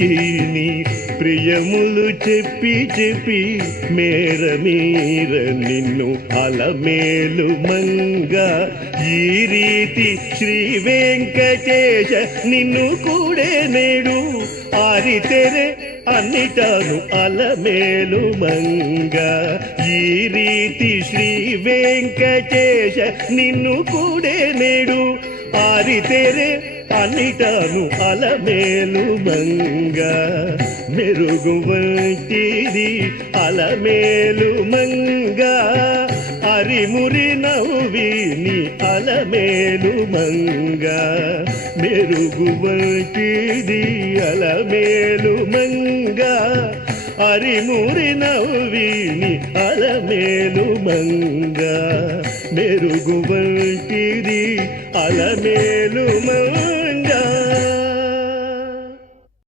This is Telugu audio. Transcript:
చీని ప్రియములు చెప్పి చెప్పి మేర మీర నిన్ను అలమేలు మంగ ఈ రీతి శ్రీ వెంకటేశ నిన్ను కూడే నేడు ఆరితెరే అన్నిటాను అలమేలు మంగ ఈ రీతి శ్రీ వెంకటేశ నిన్ను కూడే నేడు ఆరితెరే అన్నిటాను అలమేలు మంగ మెరుగు వంటిది అలమేలు మంగ అరిమురి నవ్విని అలమేలు మంగ మెరుగు వంటిది అలమేలు మంగ అరిమురి నవ్విని అలమేలు మంగ మెరుగు వంటిది అలమేలు మంగ